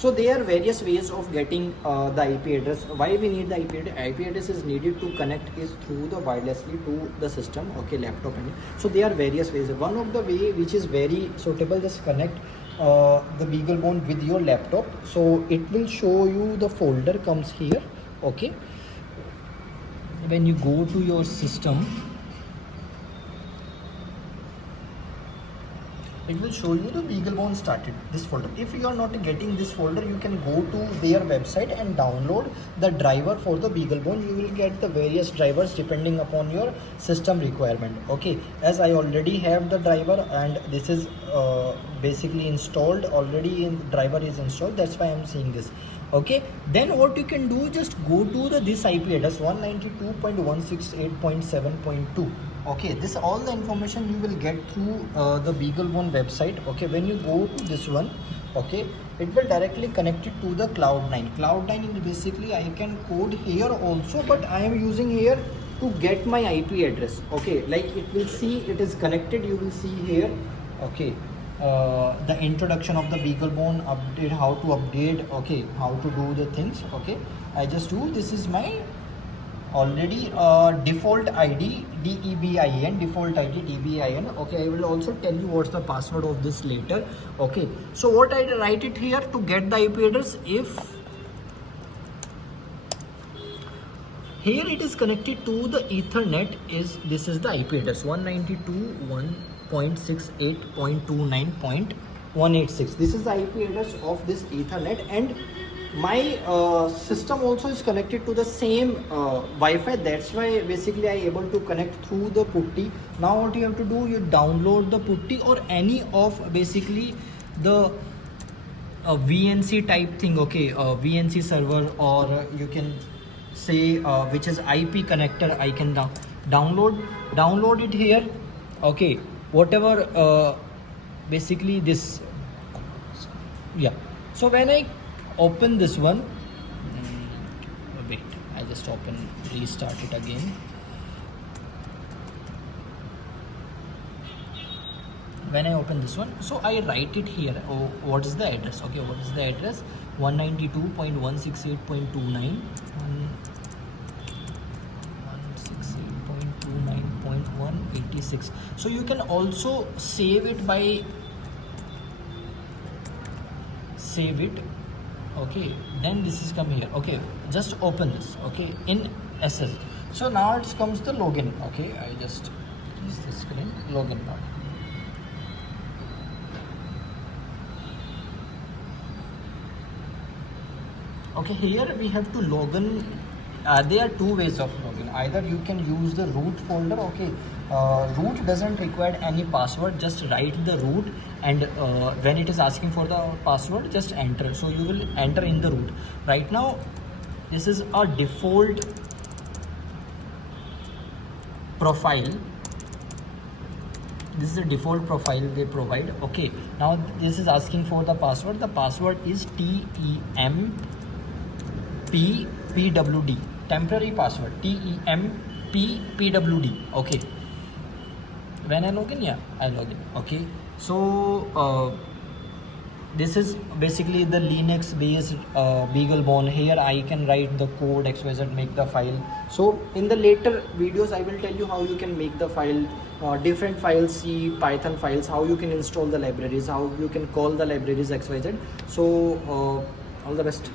So there are various ways of getting the IP address. Why we need the IP address? IP address is needed to connect is through the wirelessly to the system, okay, laptop. And so there are various ways. One of the way which is very suitable, just connect the BeagleBone with your laptop. So it will show you the folder comes here, okay. When you go to your system, it will show you the BeagleBone started this folder. If you are not getting this folder, you can go to their website and download the driver for the BeagleBone. You will get the various drivers depending upon your system requirement, okay. As I already have the driver and this is basically installed already, driver is installed, that's why I'm seeing this, okay. Then what you can do, just go to this IP address 192.168.7.2. okay. This all the information you will get through the BeagleBone website, okay. When you go to this one, okay, it will directly connect it to the Cloud9 is basically, I can code here also, but I am using here to get my IP address, okay. Like it will see it is connected, you will see here, okay, the introduction of the BeagleBone, update, how to update, okay, how to do the things, okay. I just do, this is my already default ID, DEBIN, default ID DBIN, okay. I will also tell you what's the password of this later, okay. So what I write it here to get the IP address, if here it is connected to the Ethernet, is this is the IP address 192.168.29.186. this is the IP address of this Ethernet, and my system also is connected to the same Wi-Fi. That's why basically I able to connect through the putty. Now what you have to do, you download the putty or any of basically the VNC type thing, okay, VNC server, or you can say which is IP connector. I can download it here, okay. Whatever basically this, yeah. So when I open this one, wait, I just restart it again. When I open this one, so I write it here, oh, what is the address, okay, what is the address, 192.168.29 168.29.186. so you can also save it, okay. Then this is come here, okay. Just open this, okay, in SS. So now it comes the login, okay. I just use the screen, login part. Okay, here we have to log in. There are two ways of login. Either you can use the root folder, okay. Root doesn't require any password, just write the root, and when it is asking for the password, just enter. So you will enter in the root. Right now this is a default profile, this is a default profile they provide, okay. Now this is asking for the password. The password is TEMPPWD, temporary password, TEMPPWD, okay. When I log in, yeah, I log in, okay. So this is basically the Linux based BeagleBone. Here I can write the code XYZ, make the file. So in the later videos I will tell you how you can make the file, different files, C, Python files, how you can install the libraries, how you can call the libraries XYZ. So all the best.